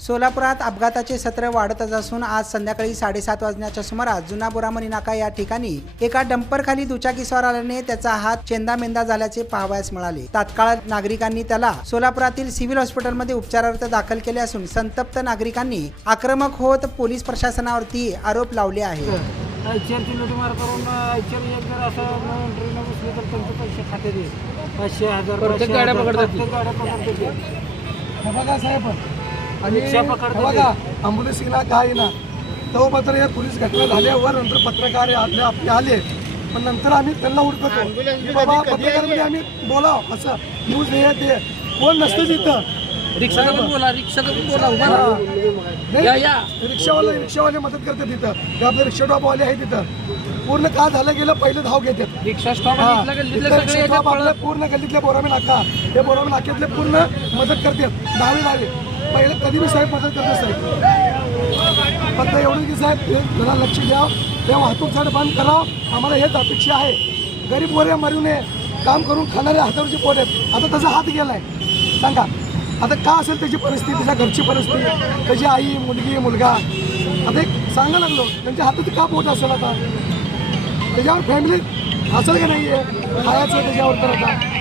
सोलापुरात अपघाताचे सत्र वाढतच असून आज संध्याकाळी 7:30 वाजण्याच्या सुमारास जुना बोरामणी नाका या ठिकाणी एका डंपरखाली दुचाकीस्वार आल्याने त्याचा हात चेंदामेंदा झाल्याचे पाहावयास मिळाले। तात्काळ नागरिकांनी त्याला सोलापुरातील सिव्हिल हॉस्पिटलमध्ये उपचारार्थ दाखल केले असून संतप्त नागरिकांनी आक्रमक होत पोलीस प्रशासनावरती आरोप लावले आहेत। लुटमार करून एक जर असं ट्रेन बसले तर त्यांचे पैसे खाते दे 500,000 प्रत्येक गाड्या पकडतात बघा साहेब आणि बघा ॲम्ब्युलन्सला काय ना तो मात्र हे पोलीस घटना झाल्यावर नंतर पत्रकार आपले आले पण नंतर आम्ही त्यांना उडकतो बाबा पत्रकारमध्ये आम्ही बोलाव असं न्यूज हे ते कोण नसतं तिथं रिक्षावाले मदत करतात तिथं आपले रिक्षा ड्रॉपवाले आहे तिथं पूर्ण का झालं गेलं पहिलं धाव घेतात रिक्षा स्टॉप आपल्या पूर्ण गल्लीतल्या बोरामी नाका हे बोरामी नाक्यातले पूर्ण मदत करतात दहावी पहिलं कधी बी साहेब मदत करतात साहेब फक्त एवढं की साहेब जरा लक्ष द्या त्या वाहतूक साईड बंद करा आम्हाला हेच अपेक्षा आहे गरीब गोरे मरू नये काम करून खाणारे हातावरचे पोट आहेत आता त्याचा हात गेलाय सांगा आता का असेल त्याची परिस्थिती त्याच्या घरची परिस्थिती त्याची आई मुलगी मुलगा आता एक सांगा लागलो त्यांच्या हातात का पोट असेल आता त्याच्यावर फॅमिली असेल का नाही आहे खायचं त्याच्यावर तर आता